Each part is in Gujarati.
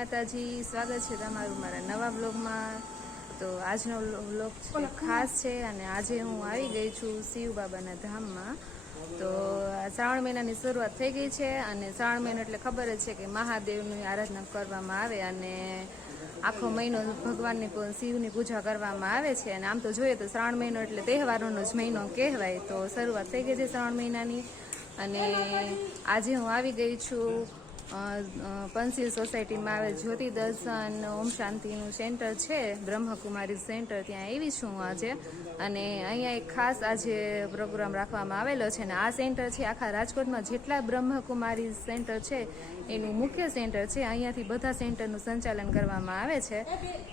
માતાજી, સ્વાગત છે તમારું મારા નવા બ્લોગમાં। તો આજનો બ્લોગ ખાસ છે અને આજે હું આવી ગઈ છું શિવ બાબાના ધામમાં। તો શ્રાવણ મહિનાની શરૂઆત થઈ ગઈ છે અને શ્રાવણ મહિનો એટલે ખબર જ છે કે મહાદેવની આરાધના કરવામાં આવે અને આખો મહિનો ભગવાનની શિવની પૂજા કરવામાં આવે છે। અને આમ તો જોઈએ તો શ્રાવણ મહિનો એટલે તહેવારોનો જ મહિનો કહેવાય। તો શરૂઆત થઈ ગઈ છે શ્રાવણ મહિનાની અને આજે હું આવી ગઈ છું પંચશીલ સોસાયટીમાં આવેલ જ્યોતિ દર્શન ઓમ શાંતિનું સેન્ટર છે, બ્રહ્મકુમારી સેન્ટર, ત્યાં આવી છું હું આજે। અને અહીંયા એક ખાસ આજે પ્રોગ્રામ રાખવામાં આવેલો છે અને આ સેન્ટર છે આખા રાજકોટમાં જેટલા બ્રહ્મકુમારી સેન્ટર છે એનું મુખ્ય સેન્ટર છે। અહીંયાથી બધા સેન્ટરનું સંચાલન કરવામાં આવે છે।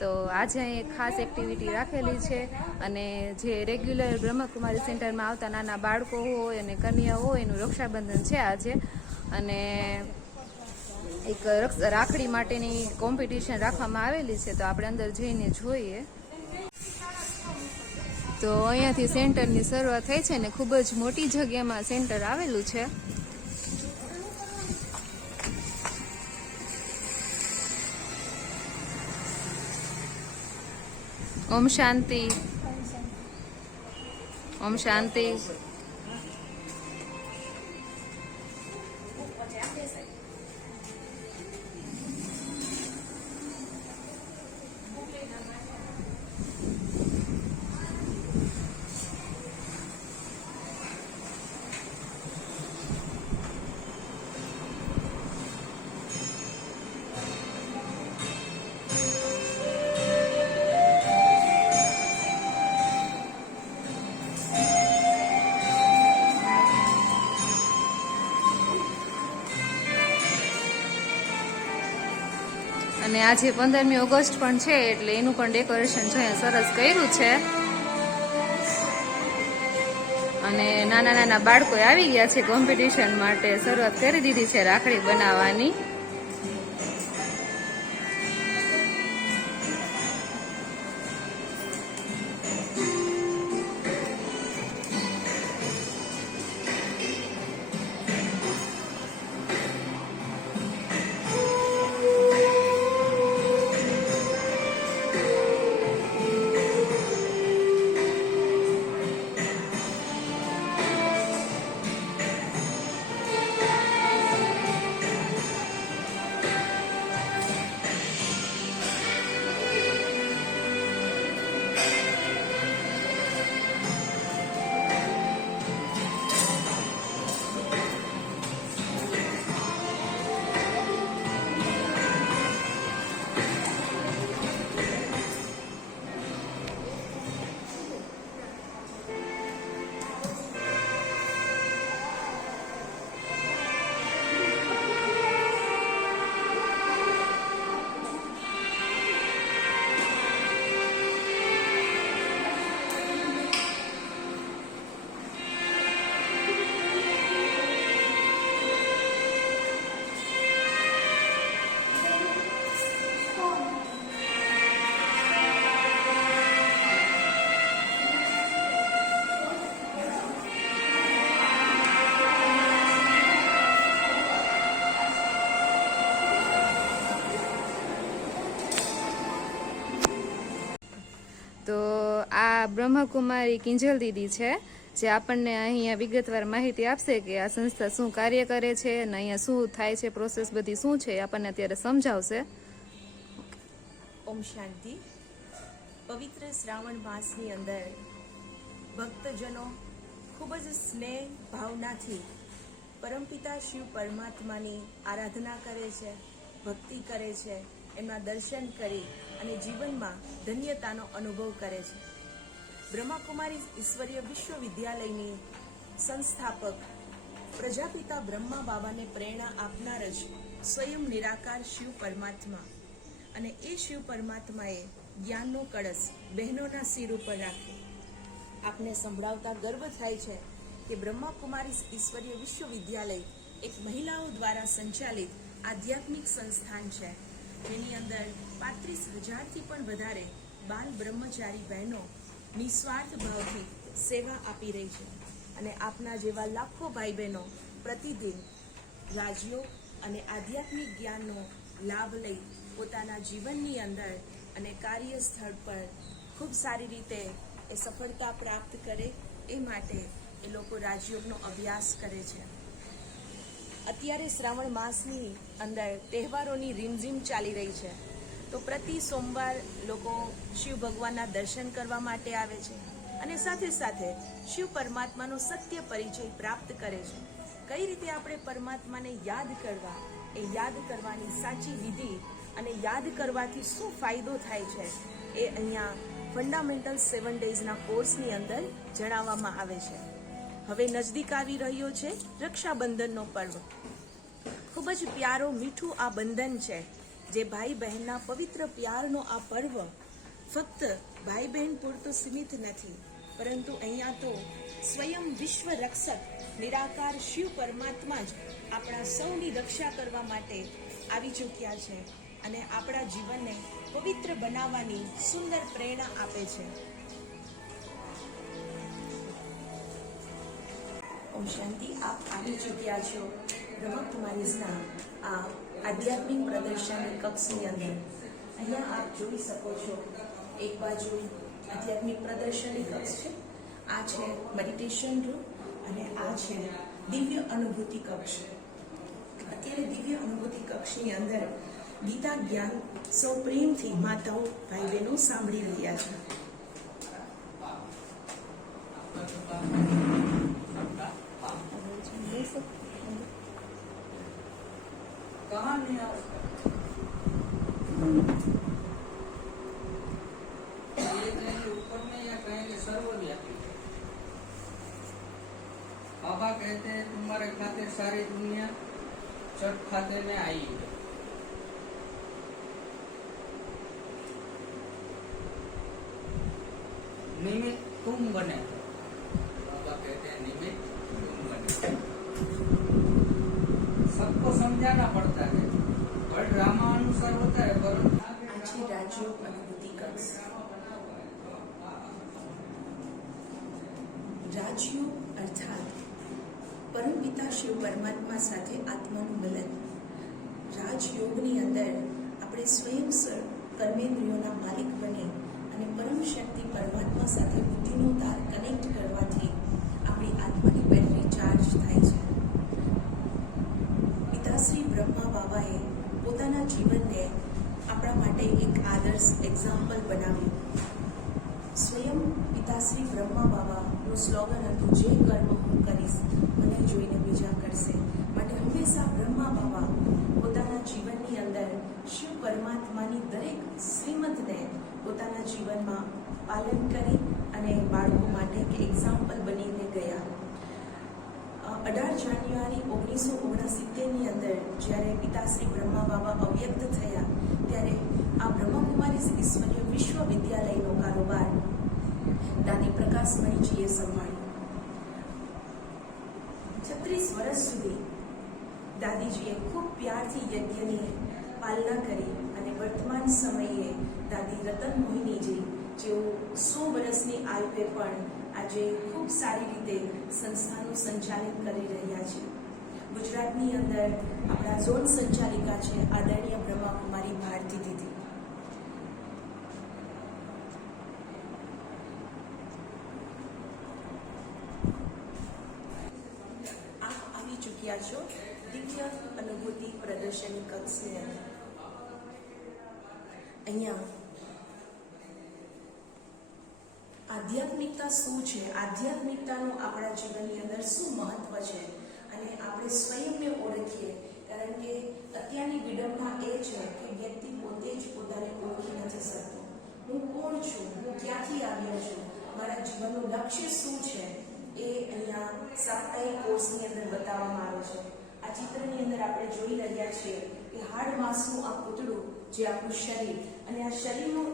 તો આજે અહીં એક ખાસ એક્ટિવિટી રાખેલી છે અને જે રેગ્યુલર બ્રહ્મકુમારી સેન્ટરમાં આવતા નાના બાળકો હોય અને કન્યા હોય એનું રક્ષાબંધન છે આજે। અને એક રાખડી માટેની કોમ્પિટિશન રાખવામાં આવેલી છે, તો આપણે અંદર જઈને જોઈએ। તો અહીંયાથી સેન્ટરની શરૂઆત થઈ છે ને ખૂબ જ મોટી જગ્યામાં સેન્ટર આવેલું છે। ઓમ શાંતિ, ઓમ શાંતિ। અને આજે 15મી ઓગસ્ટ પણ છે એટલે એનું પણ ડેકોરેશન છે સરસ કર્યું છે। અને નાના નાના બાળકો આવી ગયા છે કોમ્પિટિશન માટે, શરૂઆત કરી દીધી છે રાખડી બનાવવાની। તો આ બ્રહ્મકુમારી કિંજલ દીદી છે જે આપણને અહીંયા વિગતવાર માહિતી આપશે કે આ સંસ્થા શું કાર્ય કરે છે અને અહીંયા શું થાય છે, પ્રોસેસ બધી શું છે આપણને અત્યારે સમજાવશે। ઓમ શાંતિ। પવિત્ર શ્રાવણ માસની અંદર ભક્તજનો ખૂબ જ સ્નેહ ભાવનાથી પરમપિતા શિવ પરમાત્માની આરાધના કરે છે, ભક્તિ કરે છે, એમના દર્શન કરી અને જીવનમાં ધન્યતાનો અનુભવ કરે છે। બ્રહ્માકુમારી ઈશ્વરીય વિશ્વવિદ્યાલયની સંસ્થાપક પ્રજાપિતા બ્રહ્મા બાબાને પ્રેરણા આપનાર જ સ્વયં નિરાકાર શિવ પરમાત્મા અને એ શિવ પરમાત્માએ જ્ઞાનનો કળશ બહેનોના શિર ઉપર રાખ્યો। આપને સંભળાવતા ગર્વ થાય છે કે બ્રહ્માકુમારી ઈશ્વરીય વિશ્વવિદ્યાલય એક મહિલાઓ દ્વારા સંચાલિત આધ્યાત્મિક સંસ્થાન છે, જેની અંદર 35,000થી પણ વધારે બાલ બ્રહ્મચારી બહેનો નિસ્વાર્થ ભાવથી સેવા આપી રહી છે અને આપના જેવા લાખો ભાઈ બહેનો પ્રતિદિન રાજયોગ અને આધ્યાત્મિક જ્ઞાનનો લાભ લઈ પોતાના જીવનની અંદર અને કાર્યસ્થળ પર ખૂબ સારી રીતે એ સફળતા પ્રાપ્ત કરે એ માટે એ લોકો રાજયોગનો અભ્યાસ કરે છે. અત્યારે શ્રાવણ માસની અંદર તહેવારોની રીમઝીમ ચાલી રહી છે, તો પ્રતિ સોમવાર લોકો શિવ ભગવાનના દર્શન કરવા માટે આવે છે અને સાથે સાથે શિવ પરમાત્માનો સત્ય પરિચય પ્રાપ્ત કરે છે. કઈ રીતે આપણે પરમાત્માને યાદ કરવા, એ યાદ કરવાની સાચી વિધિ અને યાદ કરવાથી શું ફાયદો થાય છે એ અહીંયા ફંડામેન્ટલ 7 ડેઝના કોર્સની અંદર જણાવવામાં આવે છે. હવે નજદીક આવી રહ્યો છે રક્ષાબંધનનો પર્વ. ખૂબ જ પ્યારો મીઠું આ બંધન છે, જે ભાઈ બહેનના પવિત્ર પ્યારનો આ પર્વ ફક્ત ભાઈ બહેન પૂરતો સીમિત નથી, પરંતુ અહીંયા તો સ્વયં વિશ્વ રક્ષક નિરાકાર શિવ પરમાત્મા જ આપણા સૌની રક્ષા કરવા માટે આવી ચૂક્યા છે અને આપણા જીવનને પવિત્ર બનાવવાની સુંદર પ્રેરણા આપે છે. ઓમ શાંતિ. આપ આવી ચૂક્યા છો બ્રહ્મકુમારીઝના આ આધ્યાત્મિક પ્રદર્શન કક્ષની અંદર. અહીંયા આપ જોઈ શકો છો, એક બાજુ આધ્યાત્મિક પ્રદર્શની કક્ષ છે, આ છે મેડિટેશન રૂમ અને આ છે દિવ્ય અનુભૂતિ કક્ષ. અત્યારે દિવ્ય અનુભૂતિ કક્ષની અંદર ગીતા જ્ઞાન સૌ પ્રેમથી માતાઓ ભાઈ બહેનો સાંભળી રહ્યા છે. बाबा कहते हैं तुम्हारे खातिर सारी दुनिया चट खाते में आई है. निमित्त तुम बने. बाबा कहते हैं निमित्त तुम बने. सबको समझाना पड़ता है, पर ड्रामा अनुसार होता है, परंतु આછી રાજયોગ અનુભૂતિ કક્ષ. રાજયોગ અર્થાત પરમપિતા શિવ પરમાત્મા સાથે આત્માનું મિલન. રાજયોગની અંદર આપણે સ્વયં કર્મેન્દ્રિયોના માલિક બની અને પરમ શક્તિ પરમાત્મા સાથે બુદ્ધિનો તાર કનેક્ટ કરવાથી આપણી આત્માની બેટરી ચાર્જ થાય છે. પિતાશ્રી બ્રહ્મા બાબાએ પોતાના જીવનને આપણા માટે એક આદર્શ એક્ઝામ્પલ બનાવ્યું. સ્વયં પિતાશ્રી બ્રહ્મા બાબાનું સ્લોગન હતું, જે કર્મ હું કરીશ મને જોઈને બીજા કરશે. માટે હંમેશા બ્રહ્મા બાબા પોતાના જીવનની અંદર શિવ પરમાત્માની દરેક શ્રીમતને પોતાના જીવનમાં પાલન કરી અને બાળકો માટે એક એક્ઝામ્પલ બનીને ગયા. 18 જાન્યુઆરી 1969ની અંદર જ્યારે પિતાશ્રી બ્રહ્મા બાબા અવ્યક્ત થયા, ત્યારે આ બ્રહ્મકુમારી ઈશ્વરીય વિશ્વવિદ્યાલયનો કારોબાર દાદી પ્રકાશમણીજીએ સંભાળ્યો. 36 વર્ષ સુધી દાદીજીએ ખૂબ પ્યારથી યજ્ઞની પાલના કરી અને વર્તમાન સમયે દાદી રતન મોહિનીજી, જેઓ 100 વર્ષની આયુએ પણ આજે ખૂબ સારી રીતે સંસ્થાનું સંચાલન કરી રહ્યા છે. ગુજરાતની અંદર આપણા ઝોન સંચાલિકા છે આદરણીય બ્રહ્માકુમારી ભારતી દીદી. આપ આવી ચૂક્યા છો દિવ્ય અનુભૂતિ પ્રદર્શની કક્ષની અંદર. અહીંયા આધ્યાત્મિકતા શું છે, આધ્યાત્મિકતાનું આપણા જીવનની અંદર શું મહત્વ છે અને આપણે સ્વયંને ઓળખીએ. કારણ કે અત્યારની વિડંબના એ છે કે વ્યક્તિ પોતે જ પોતાને ઓળખી નથી શકતો. હું કોણ છું, હું ક્યાંથી આવ્યો છું, મારા જીવનનું લક્ષ્ય શું છે, એ અહીંયા સાપ્તાહિક કોર્સની અંદર બતાવવામાં આવે છે. આ ચિત્રની અંદર આપણે જોઈ રહ્યા છીએ કે હાડ માંસનું આ પૂતળું, જે આપણું શરીર, અને આ શરીરનું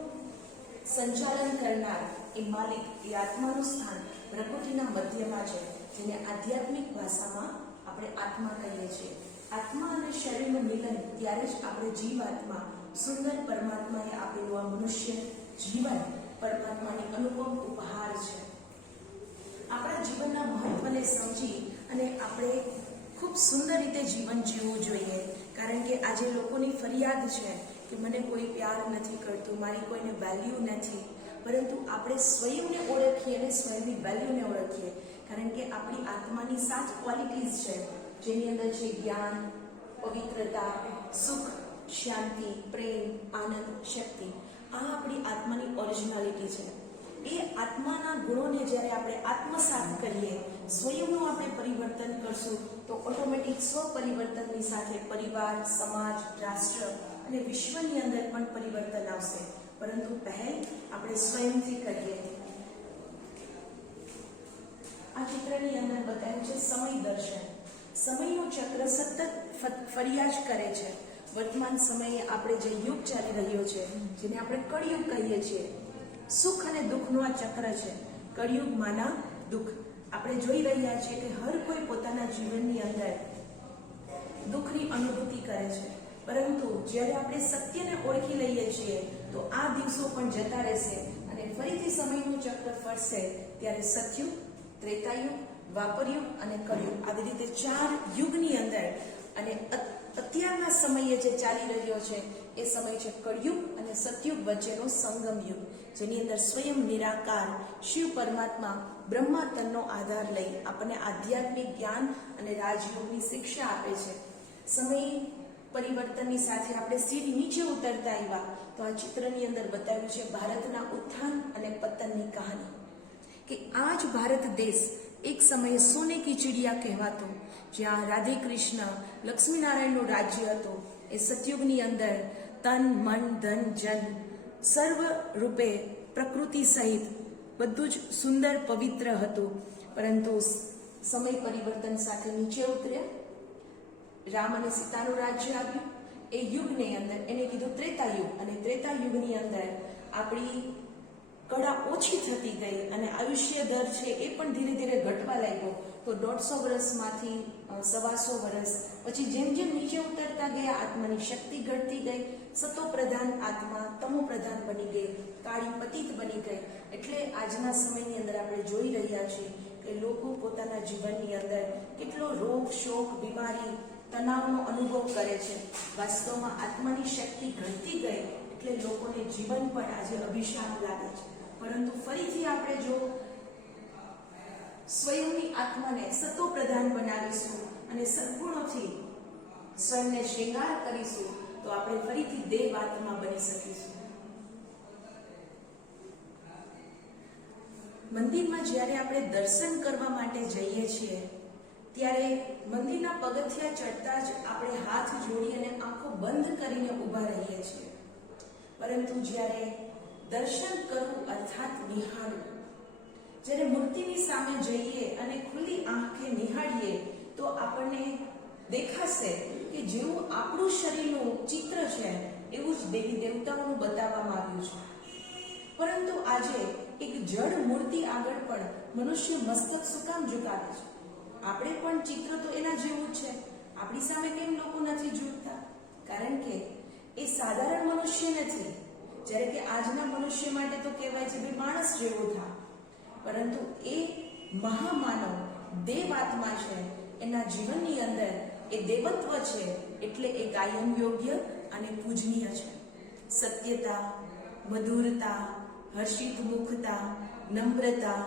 સંચાલન કરનાર એ માલિક, એ આત્માનું સ્થાન પ્રકૃતિના મધ્યમાં છે, જેને આધ્યાત્મિક ભાષામાં આપણે આત્મા કહીએ છીએ. આત્મા અને શરીરનું મિલન ત્યારે જ આપણે જીવાત્મા, સુંદર પરમાત્માએ આપેલું આ મનુષ્ય જીવન પરમાત્માની અનુપમ ઉપહાર છે. આપણા જીવનના મહત્વને સમજી અને આપણે ખૂબ સુંદર રીતે જીવન જીવવું જોઈએ. કારણ કે આજે લોકોની ફરિયાદ છે કે મને કોઈ પ્યાર નથી કરતું, મારી કોઈને વેલ્યુ નથી, પરંતુ આપણે સ્વયંને ઓળખીએ અને સ્વયંની વેલ્યુને ઓળખીએ. કારણ કે આપણી આત્માની 7 ક્વોલિટીઝ છે, જેની અંદર છે જ્ઞાન, પવિત્રતા, સુખ, શાંતિ, પ્રેમ, આનંદ, શક્તિ. આ આપણી આત્માની ઓરિજિનાલિટી છે. એ આત્માના ગુણોને જ્યારે આપણે આત્મસાત કરીએ, સ્વયંનું આપણે પરિવર્તન કરશું, તો ઓટોમેટિક સ્વ પરિવર્તનની સાથે પરિવાર, સમાજ, રાષ્ટ્ર અને વિશ્વની અંદર પણ પરિવર્તન આવશે. પરંતુ પહેલ આપણે સ્વયંથી કરીએ. આ ચિત્રની અંદર બતાવ્યું છે સમય દર્શન. સમયનું ચક્ર સતત ફર્યા જ કરે છે. વર્તમાન સમયે આપણે જે યુગ ચાલી રહ્યો છે, જેને આપણે કળિયુગ કહીએ છીએ, સુખ અને દુઃખનું આ ચક્ર છે. કળિયુગમાંના દુઃખ આપણે જોઈ રહ્યા છીએ કે હર કોઈ પોતાના જીવનની અંદર દુઃખની અનુભૂતિ કરે છે. પરંતુ જ્યારે આપણે સત્યને ઓળખી લઈએ છીએ, તો આ દિવસો પણ જતા રહેશે અને ફરીથી સમયનું ચક્ર ફરશે. ત્યારે સતયુગ, ત્રેતાયુગ, દ્વાપરયુગ અને કળિયુગ, આવી રીતે 4 યુગની અંદર અને અત્યારના સમયે જે ચાલી રહ્યો છે એ સમય છે કળિયુગ અને સતયુગ વચ્ચેનો સંગમ યુગ, જેની અંદર સ્વયં નિરાકાર શિવ પરમાત્મા બ્રહ્મા તનનો આધાર લઈ આપણને આધ્યાત્મિક જ્ઞાન અને રાજયોગની શિક્ષા આપે છે. સમય પરિવર્તનની સાથે આપણે સીડી નીચે ઉતરતા આવ્યા. તો આ ચિત્રની અંદર બતાવ્યું છે ભારતના ઉત્થાન અને પતનની કહાની, કે આ જ ભારત દેશ એક સમયે સોને કી ચિડિયા કહેવાતો, જ્યાં રાધે કૃષ્ણ, લક્ષ્મીનારાયણનું રાજ્ય હતું. એ સતયુગની અંદર તન, મન, ધન, જન સર્વ રૂપે પ્રકૃતિ સહિત બધું જ સુંદર પવિત્ર હતું. પરંતુ સમય પરિવર્તન સાથે નીચે ઉતર્યા. રામ અને સીતાનું રાજ્ય આવ્યું. એ યુગની અંદર એને કીધું ત્રેતાયુગ, અને ત્રેતાયુગની અંદર આપણી કળા ઓછી થતી ગઈ અને આયુષ્ય દર છે એ પણ ધીરે ધીરે ઘટવા લાગ્યો. તો 150 વર્ષમાંથી 125 વર્ષ પછી જેમ જેમ નીચે ઉતરતા ગયા, આત્માની શક્તિ ઘટતી ગઈ. સતો પ્રધાન આત્મા તમો પ્રધાન બની ગઈ, કાળી પતિત બની ગઈ. એટલે આજના સમયની અંદર આપણે જોઈ રહ્યા છીએ કે લોકો પોતાના જીવનની અંદર કેટલો રોગ, શોક, બીમારી, તણાવનો અનુભવ કરે છે. વાસ્તવમાં આત્માની શક્તિ ઘટતી ગઈ એટલે લોકોને જીવન પણ આજે અભિશાપ લાગે છે. પરંતુ ફરીથી આપણે જો સ્વયંની આત્માને સતો પ્રધાન બનાવીશું અને સદગુણોથી સ્વયંને શ્રૃંગાર કરીશું, તો આપણે ફરીથી દેવ આત્મા બની શકીશું. મંદિરમાં જ્યારે આપણે દર્શન કરવા માટે જઈએ છીએ, ત્યારે મંદિરના પગથિયા ચડતા જ આપણે હાથ જોડી અને આંખો બંધ કરીને ઊભા રહીએ છીએ. પરંતુ જ્યારે દર્શન કરવું અર્થાત નિહાળવું, જ્યારે મૂર્તિની સામે જઈએ અને ખુલ્લી આંખે નિહાળીએ, તો આપણને દેખાશે કે જેવું આપણું શરીરનું ચિત્ર છે એવું જ દેવી દેવતાઓનું બતાવવામાં આવ્યું છે. પરંતુ આજે એક જડ મૂર્તિ આગળ પણ મનુષ્ય મસ્તક શું કામ ઝુકાવે છે? આપણે પણ ચિત્ર તો એના જેવું જ છે, આપણી સામે કેમ લોકો નથી ઝૂકતા? કારણ કે એ સાધારણ મનુષ્ય નથી. જ્યારે કે આજના મનુષ્ય માટે તો કહેવાય છે ભાઈ માણસ જેવો થા, પરંતુ એ મહામાનવ દેવ આત્મા છે. એના જીવનની અંદર એ દેવત્વ છે, એટલે એ કાયમ યોગ્ય અને પૂજનીય છે. સત્યતા, મધુરતા, હર્ષિત મુખતા, નમ્રતા,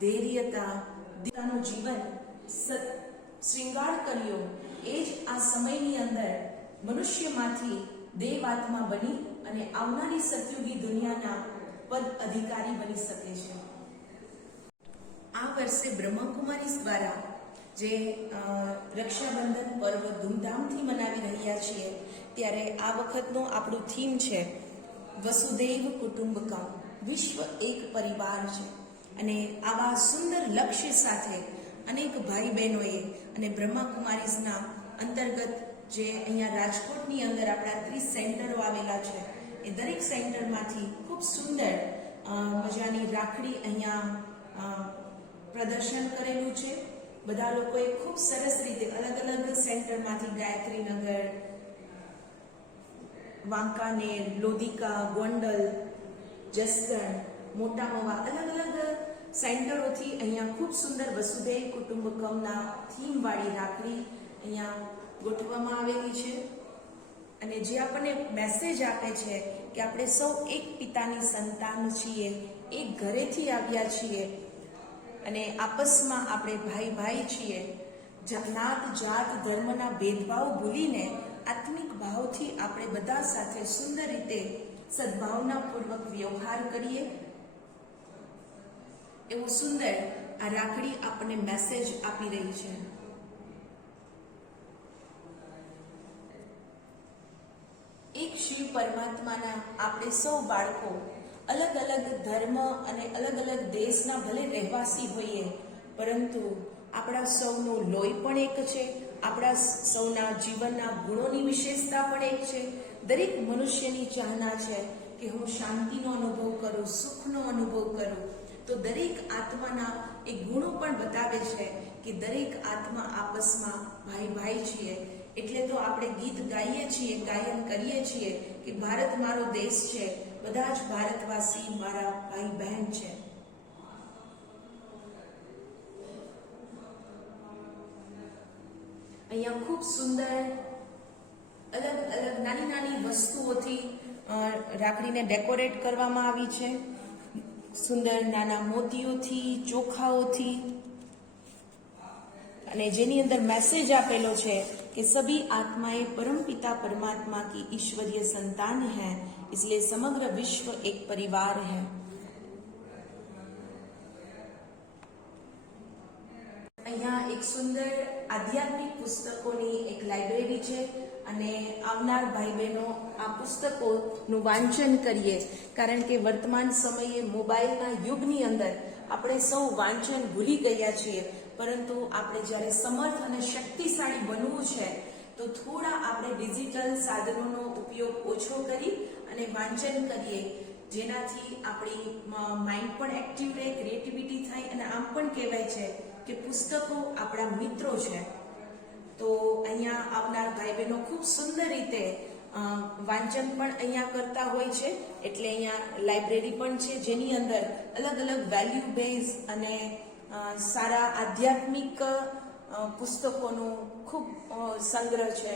ધૈર્યતા, દીતાનું જીવન શ્રૃંગાર કર્યો. એ જ આ સમયની અંદર મનુષ્યમાંથી દેવ આત્મા બની અને આવનારી સતયુગી દુનિયાના પદ અધિકારી બની શકે છે. આ વર્ષે બ્રહ્માકુમારીઝ દ્વારા જે રક્ષાબંધન પર્વ ધૂમધામથી મનાવી રહ્યા છીએ, ત્યારે આ વખતનો આપણું થીમ છે વસુદૈવ કુટુંબકમ, વિશ્વ એક પરિવાર છે. અને આવા સુંદર લક્ષ્ય સાથે અનેક ભાઈ બહેનોએ અને બ્રહ્માકુમારીઝના અંતર્ગત જે અહીંયા રાજકોટની અંદર આપણા 30 સેન્ટરો આવેલા છે, એ દરેક સેન્ટરમાંથી ખૂબ સુંદર મજાની રાખડી અહીંયા પ્રદર્શન કરેલું છે. બધા લોકોએ ખૂબ સરસ રીતે અલગ અલગ સેન્ટરમાંથી ગાયત્રીનગર, વાંકાનેર, લોધિકા, ગોંડલ, જસદણ, મોટા મવા અલગ અલગ સેન્ટરોથી અહીંયા ખૂબ સુંદર વસુધૈવ કુટુંબકમના થીમવાળી રાખડી અહીંયા ગોઠવવામાં આવેલી છે. અને જે આપણને મેસેજ આપે છે કે આપણે સૌ એક પિતાની સંતાન છીએ, એક ઘરેથી આવ્યા છીએ અને આપસમાં આપણે ભાઈ ભાઈ છીએ. જ્ઞાત જાત ધર્મના ભેદભાવ ભૂલીને આત્મિક ભાવથી આપણે બધા સાથે સુંદર રીતે સદભાવનાપૂર્વક વ્યવહાર કરીએ. એવું સુંદર આ રાખડી આપણને મેસેજ આપી રહી છે. એક શિવ પરમાત્માના આપણે સૌ બાળકો અલગ અલગ ધર્મ અને અલગ અલગ દેશના ભલે રહેવાસી હોઈએ, પરંતુ આપણા સૌનું લોહી પણ એક છે. આપણા સૌના જીવનના ગુણોની વિશેષતા પણ એક છે. દરેક મનુષ્યની ચાહના છે કે હું શાંતિનો અનુભવ કરું, સુખનો અનુભવ કરું. તો દરેક આત્માના એ ગુણો પણ બતાવે છે કે દરેક આત્મા આપસમાં ભાઈ ભાઈ છીએ. એટલે તો આપણે ગીત ગાઈએ છીએ, ગાયન કરીએ છીએ કે ભારત મારો દેશ છે, બધા જ ભારતવાસી મારા ભાઈ બહેન છે. અહીંયા ખૂબ સુંદર અલગ અલગ નાની નાની વસ્તુઓથી રાખડીને ડેકોરેટ કરવામાં આવી છે. સુંદર નાના મોતીઓથી, ચોખાઓથી, અને જેની અંદર મેસેજ આપેલો છે कि सभी आत्माएं परम पिता परमात्मा की ईश्वरीय संतान हैं, इसलिए समग्र विश्व एक परिवार है. અહીંયા એક સુંદર આધ્યાત્મિક પુસ્તકોની એક લાઇબ્રેરી છે અને આવનાર ભાઈ બહેનો આ પુસ્તકોનું વાંચન કરીએ, કારણ કે વર્તમાન સમયે મોબાઈલના યુગની અંદર આપણે સૌ વાંચન ભૂલી ગયા છીએ. પરંતુ આપણે જ્યારે સમર્થ અને શક્તિશાળી બનવું છે તો થોડા આપણે ડિજિટલ સાધનોનો ઉપયોગ ઓછો કરી અને વાંચન કરીએ, જેનાથી આપણી માઇન્ડ પણ એક્ટિવ રહે, ક્રિએટિવિટી થાય. અને આમ પણ કહેવાય છે કે પુસ્તકો આપણા મિત્રો છે. તો અહીંયા આવનાર ભાઈ બહેનો ખૂબ સુંદર રીતે વાંચન પણ અહીંયા કરતા હોય છે. એટલે અહીંયા લાઇબ્રેરી પણ છે જેની અંદર અલગ અલગ વેલ્યુ બેઝ અને સારા આધ્યાત્મિક પુસ્તકોનું ખૂબ સંગ્રહ છે.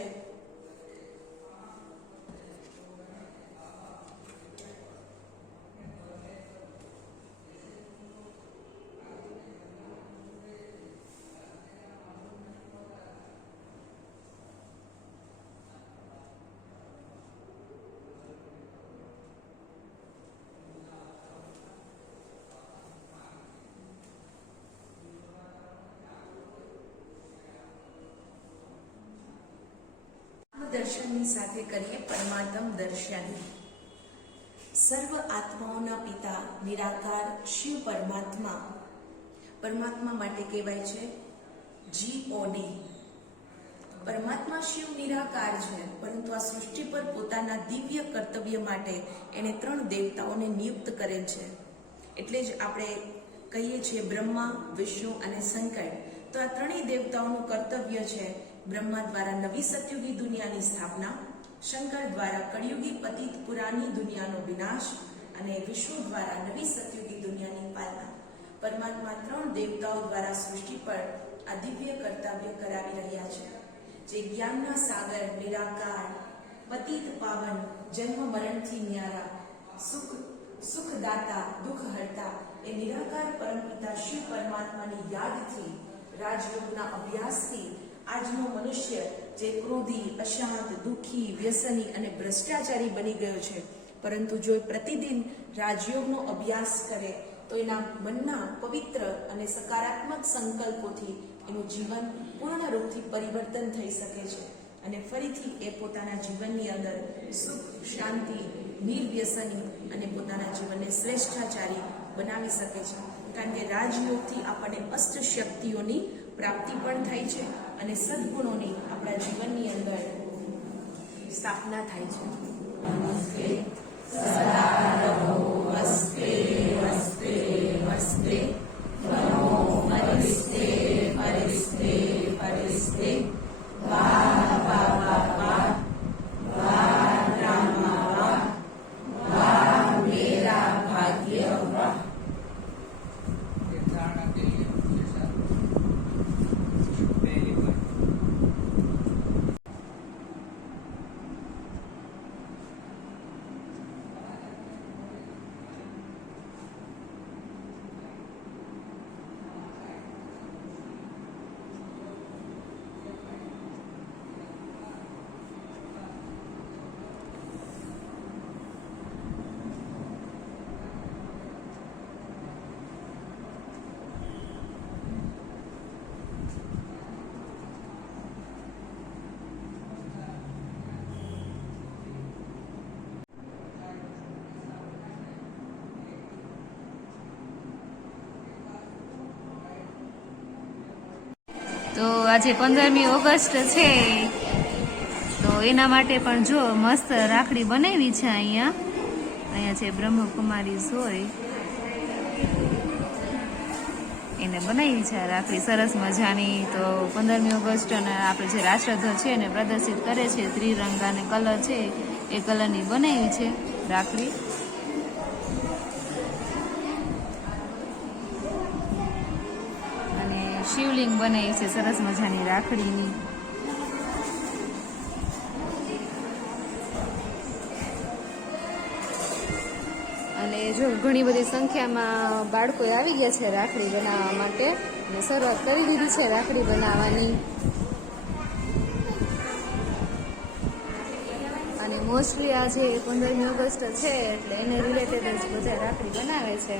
દર્શનની સાથે કરીએ પરમાત્મ દર્શન. સર્વ આત્માઓના પિતા નિરાકાર શિવ પરમાત્મા. પરમાત્મા માટે કહેવાય છે GOD. પરમાત્મા શિવ નિરાકાર છે, પરંતુ આ સૃષ્ટિ પર પોતાના દિવ્ય કર્તવ્ય માટે એને 3 દેવતાઓને નિયુક્ત કરેલ છે. એટલે જ આપણે કહીએ છીએ બ્રહ્મા, વિષ્ણુ અને શંકર. તો આ 3 દેવતાઓનું કર્તવ્ય છે બ્રહ્મા દ્વારા નવી સતયુગી દુનિયાની સ્થાપના, શંકર દ્વારા કળિયુગી પતિત પુરાની દુનિયાનો વિનાશ અને વિષ્ણુ દ્વારા નવી સતયુગી દુનિયાની પાલના. પરમાત્મા 3 દેવતાઓ દ્વારા સૃષ્ટિ પર આ દિવ્ય કર્તવ્ય કરાવી રહ્યા છે. જે જ્ઞાનના સાગર, નિરાકાર, પતિત પાવન, જન્મ મરણથી ન્યારા, સુખદાતા, દુઃખ હરતા એ નિરાકાર પરમપિતા શિવ પરમાત્માની યાદથી, રાજયોગના અભ્યાસથી આજનો મનુષ્ય જે ક્રોધી, અશાંત, દુઃખી, વ્યસની અને ભ્રષ્ટાચારી બની ગયો છે, પરંતુ જો પ્રતિદિન રાજયોગનો અભ્યાસ કરે તો એના મનના પવિત્ર અને સકારાત્મક સંકલ્પોથી એનું જીવન પૂર્ણ રૂપથી પરિવર્તન થઈ શકે છે અને ફરીથી એ પોતાના જીવનની અંદર સુખ, શાંતિ, નિર્વ્યસની અને પોતાના જીવનને શ્રેષ્ઠાચારી બનાવી શકે છે. કારણ કે રાજયોગથી આપણને અષ્ટ શક્તિઓની પ્રાપ્તિ પણ થાય છે અને સદગુણોની આપણા જીવનની અંદર સ્થાપના થાય છે. નમસ્તે સદા રહો હસ્તે હસ્તે હસ્તે નમો પરિસ્તે પરિસ્તે પરિસ્તે વાહ વાહ વાહ વાહ વાહ રામા વાહ વાહ મેરા ભાગ્ય વાહ. ये धारणा के लिए मुझे साथ पहली बार આજે 15મી ઓગસ્ટ છે, તો એના માટે પણ જો મસ્ત રાખડી બનાવી છે. અહીંયા છે બ્રહ્મકુમારી સોય, એને બનાવી છે આ રાખડી સરસ મજાની. તો 15મી ઓગસ્ટ અને આપણે જે રાષ્ટ્રધ્વજ છે એને પ્રદર્શિત કરે છે, ત્રિરંગા અને કલર છે એ કલરની બનાવી છે રાખડી. અને શિવલિંગ બનાવી છે સરસ મજાની રાખડીની. અને જો ઘણી બધી સંખ્યામાં બાળકો આવી ગયા છે રાખડી બનાવવા માટે, અને શરૂઆત કરી દીધી છે રાખડી બનાવવાની. અને મોસ્ટલી આજે 15મી ઓગસ્ટ છે એટલે એને રિલેટેડ જ બધા રાખડી બનાવે છે.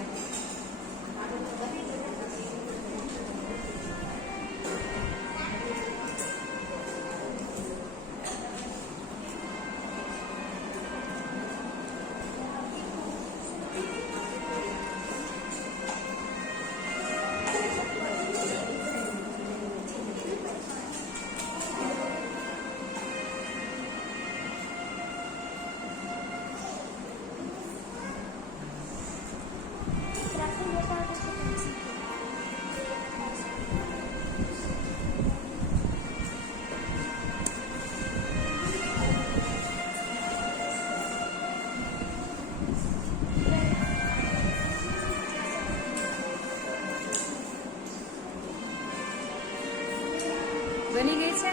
બની ગઈ છે,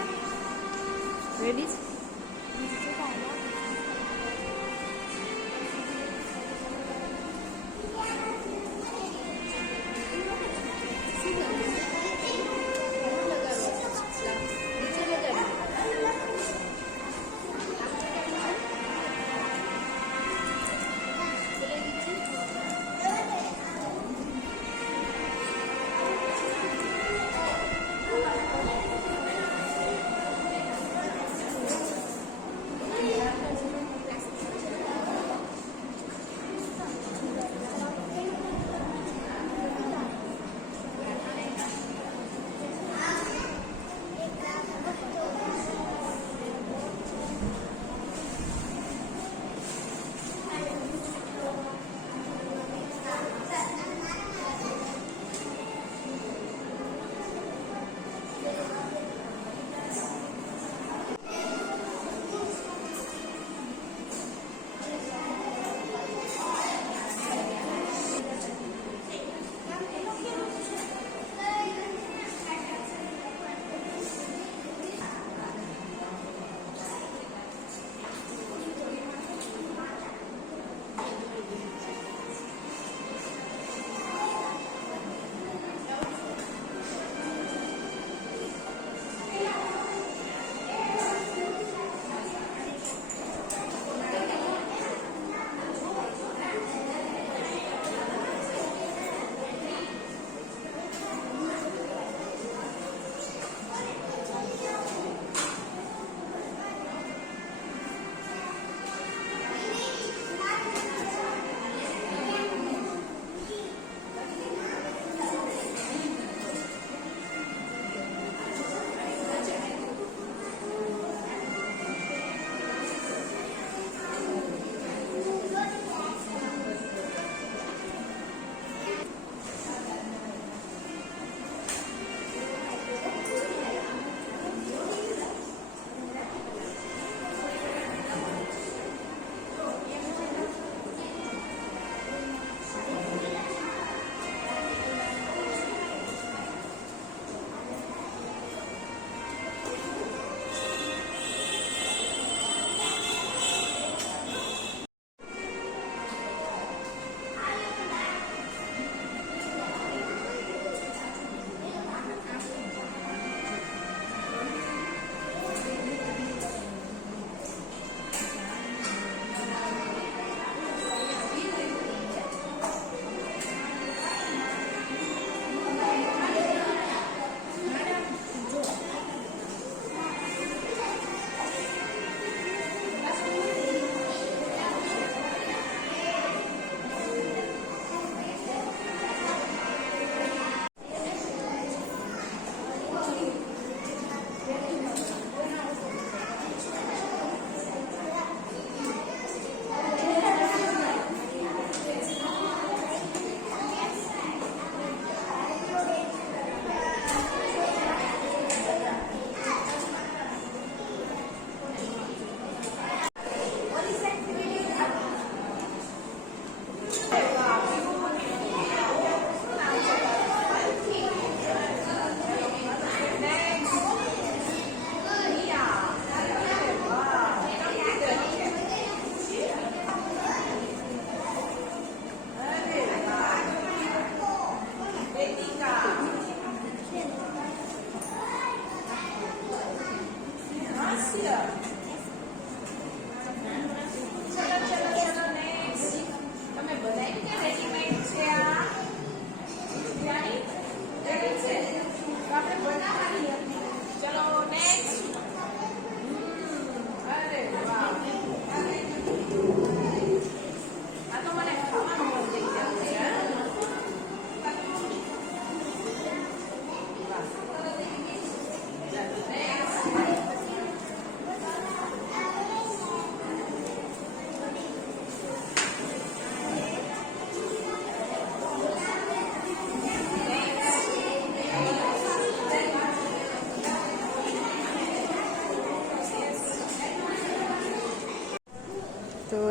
રેડી છે.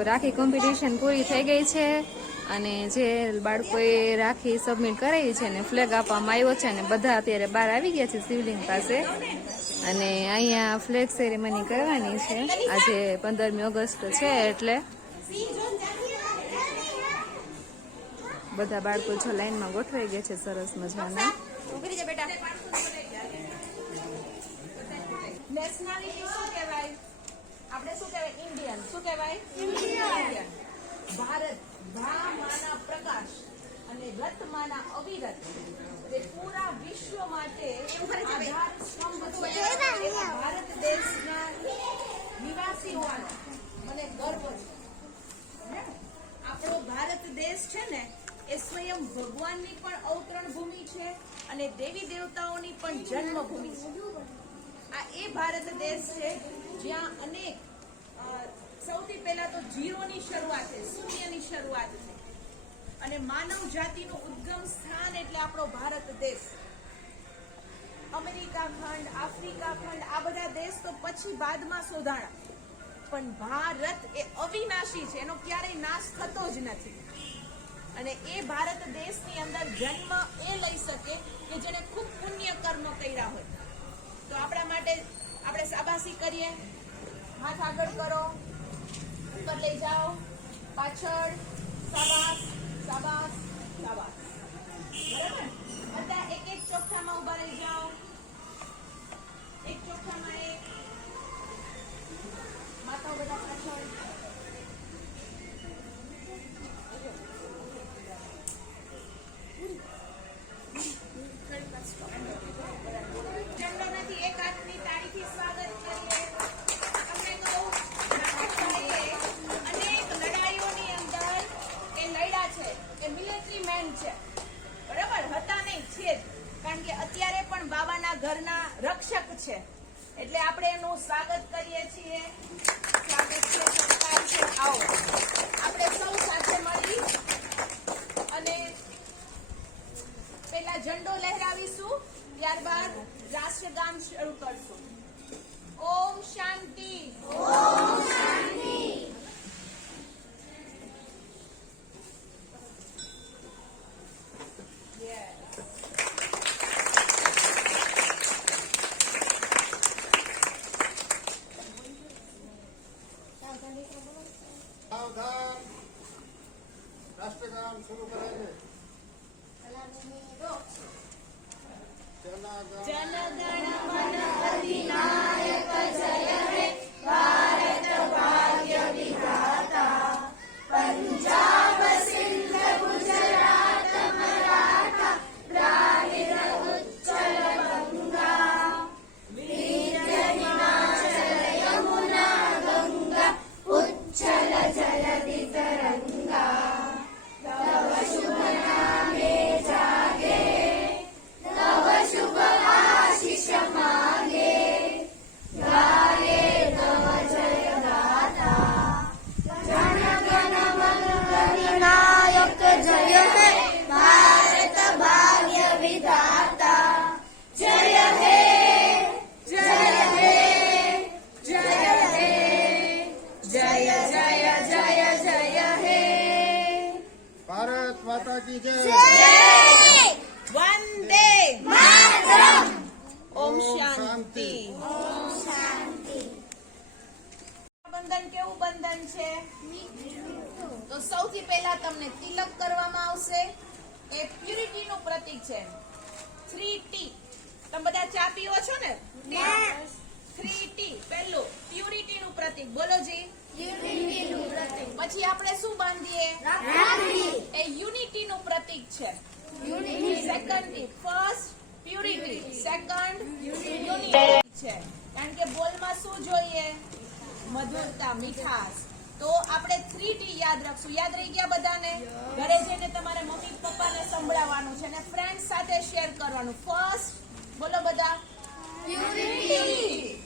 રાખી કોમ્પિટિશન પૂરી થઈ ગઈ છે અને જે બાળકોએ રાખી સબમિટ કરાવી છે ને ફ્લેગ આપવામાં આવ્યો છે અને બધા અત્યારે બહાર આવી ગયા છે શિવલિંગ પાસે અને અહીંયા ફ્લેગ સેરેમની કરવાની છે. આજે 15મી ઓગસ્ટ છે એટલે બધા બાળકો જો લાઈનમાં ગોઠવાઈ ગયા છે સરસ મજાના. નેશનાલિટી શું કહેવાય? આપણે શું કહેવાય? ઇન્ડિયન. શું કહેવાય? ઇન્ડિયન. ભારત ભા માના પ્રકાશ અને રત માના અવિરત તે પૂરા વિશ્વ માટે આધાર સ્તંભ છે. એવા ભારત દેશના નિવાસી હોવાનો મને ગર્વ છે. આપણો ભારત દેશ છે ને એ સ્વયં ભગવાનની પણ અવતરણ ભૂમિ છે અને દેવી દેવતાઓની પણ જન્મભૂમિ છે. આ એ ભારત દેશ છે જ્યાં અનેક સૌથી પહેલા તો ઝીરોની શરૂઆત છે, શૂન્યની શરૂઆત છે અને માનવ જાતિનું ઉદ્ગમ સ્થાન એટલે આપણો ભારત દેશ. અમેરિકા ખંડ, આફ્રિકા ખંડ આ બધા દેશ તો પછી બાદમાં શોધાણા, પણ ભારત એ અવિનાશી છે, એનો ક્યારેય નાશ થતો જ નથી. અને એ ભારત દેશની અંદર જન્મ એ લઈ શકે કે જેને ખૂબ પુણ્ય કર્મ કર્યા હોય. તો આપણા માટે આપણે શાબાશી કરીએ. હાથ આગળ કરો, ઉપર લઈ જાઓ, પાછળ, શાબાશ શાબાશ શાબાશ. બરાબર? બધા એક એક ચોખ્ખામાં ઉભા રહી જાઓ. એક ચોખ્ખામાં એક, માથા બધા પાછળ. ચંદ્રમાંથી એક હાથની તાળીથી સ્વાગત કરીએ. તમને કહું, ભારતભાઈએ અનેક લડાઈઓની અંદર એ લડ્યા છે, એ મિલિટરી મેન છે. બરાબર? હતા નહીં, છે જ. કારણ કે અત્યારે પણ બાબાના ઘરના રક્ષક છે. એટલે આપણે એનું સ્વાગત કરીએ છીએ. સ્વાગત છે, સત્કાર છે. આવો આપણે સૌ સાથે મળી અને પહેલા ઝંડો લહેરાવીશું, ત્યારબાદ રાષ્ટ્રગાન શરૂ કરશું. ઓમ શાંતિ. ઓમ શાંતિ. સાવધાન, રાષ્ટ્રગાન શરૂ કરાય છે. જનગણ મન અધિનાયક જય હે ભારત ભાગ્ય વિધાતા. પંજાબ સિંધ ગુજરાત મરાઠા દ્રાવિડ ઉચ્ચલ બંગા વિંધ્ય હિમાચલ યમુના ગંગા ઉચ્ચલ જલધિ તરંગા. તવ શુભ નામે જાગે, તવ શુભ આશીષ માગે, ગાયે તવ જય ગાતા. જન ગણ મન અધિનાયક જય હે ભારત ભાગ્ય વિધાતા. જય હે જય હે જય હે જય જય જય જય હે. ભારત માતા કી જય. વંદે માતરમ. ઓમ શાંતિ. બંધન કેવું બંધન છે? તો સૌથી પહેલા તમને તિલક કરવામાં આવશે. એ પ્યુરિટી નું પ્રતીક છે. 3T. તમે બધા ચા પીવો છો ને? 3T. પહેલું પ્યુરિટી નું પ્રતીક. બોલો જી. પછી આપણે શું બાંધીએ? એ યુનિટી નું પ્રતીક છે. Second first purity, second unity છે. કારણ કે બોલમાં શું જોઈએ? મધુરતા, મીઠાશ. તો આપણે 3T યાદ રાખશું. યાદ રહી ગયા બધાને? ઘરે જઈને તમારે મમ્મી પપ્પાને સંભળાવવાનું છે અને ફ્રેન્ડ સાથે શેર કરવાનું. ફર્સ્ટ બોલો બધા. યુનિટી.